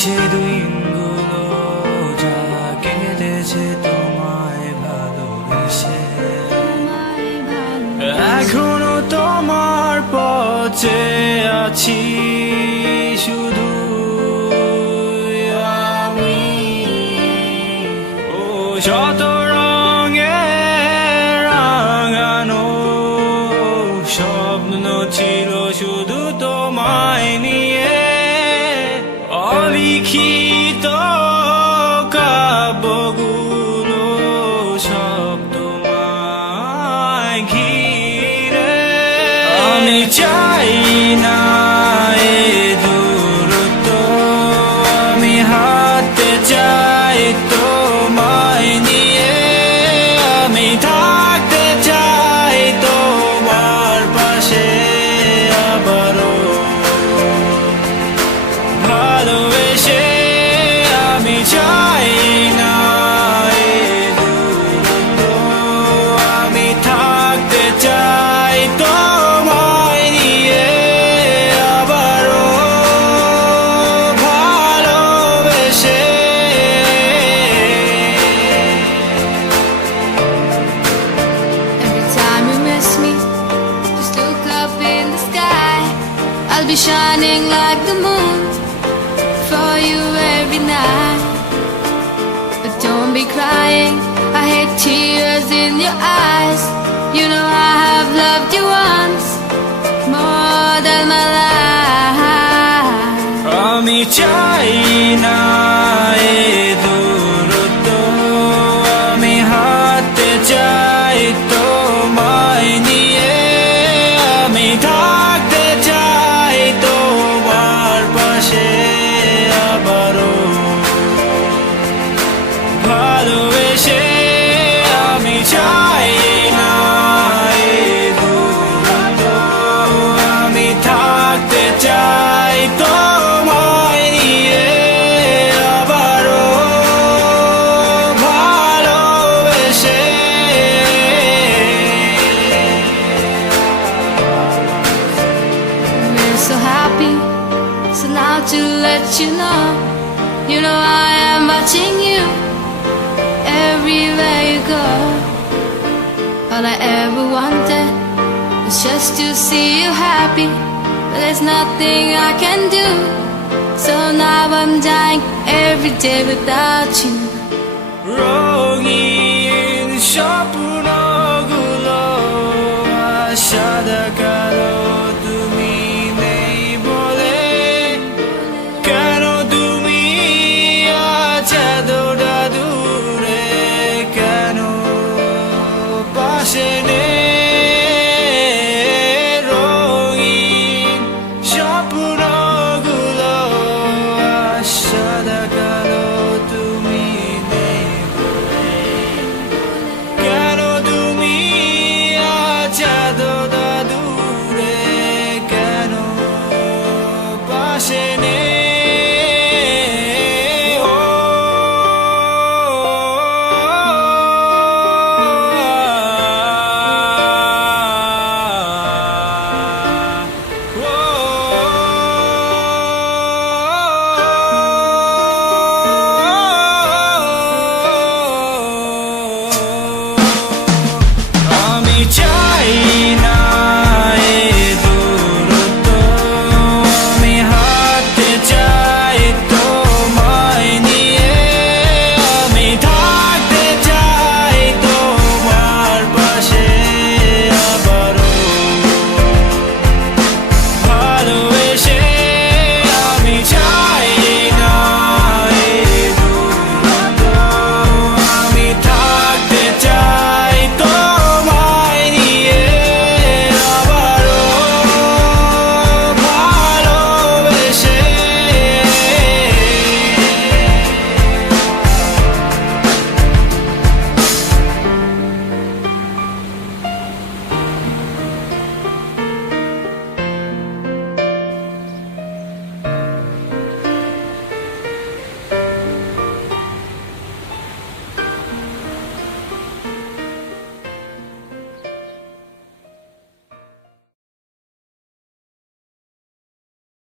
সে দিনগুলো যা কেটেছে তোমায় ভালোবেসে, এখনো তোমার পথে আছি শুধু আমি। ও শত রঙে রাঙানো স্বপ্ন ছিল শুধু তোমায় নিয়ে, অলিখিত কাব্যগুলো সব তোমায় ঘিরে। আমি চাই না এ দূরত্ব, আমি হাঁটতে চাই তোমায় নিয়ে, আমি থাকতে চাই তোমার পাশে আবারও ভালোবেসে। আমি চাই না এ দূরত্ব, আমি থাকতে চাই তোমায় নিয়ে আবারও ভালোবেসে। Every time you miss me, just look up in the sky. I'll be shining like the moon for you every night. But don't be crying, I hate tears in your eyes. You know I have loved you once, more than my life. আমি চাই না এ দূরত্ব, আমি হাঁটতে চাই তোমায় নিয়ে, আমি থাকতে চাই তোমার পাশে আবারও ভালোবেসে। আমি চাই না এ দূরত্ব, আমি থাকতে চাই তোমায় নিয়ে আবারও ভালোবেসে। We're so happy, so now to let you know I am watching you everywhere you go. All I ever wanted was just to see you happy, but there's nothing I can do. So now I'm dying every day without you. রঙিন স্বপ্নগুলো আশা দেখা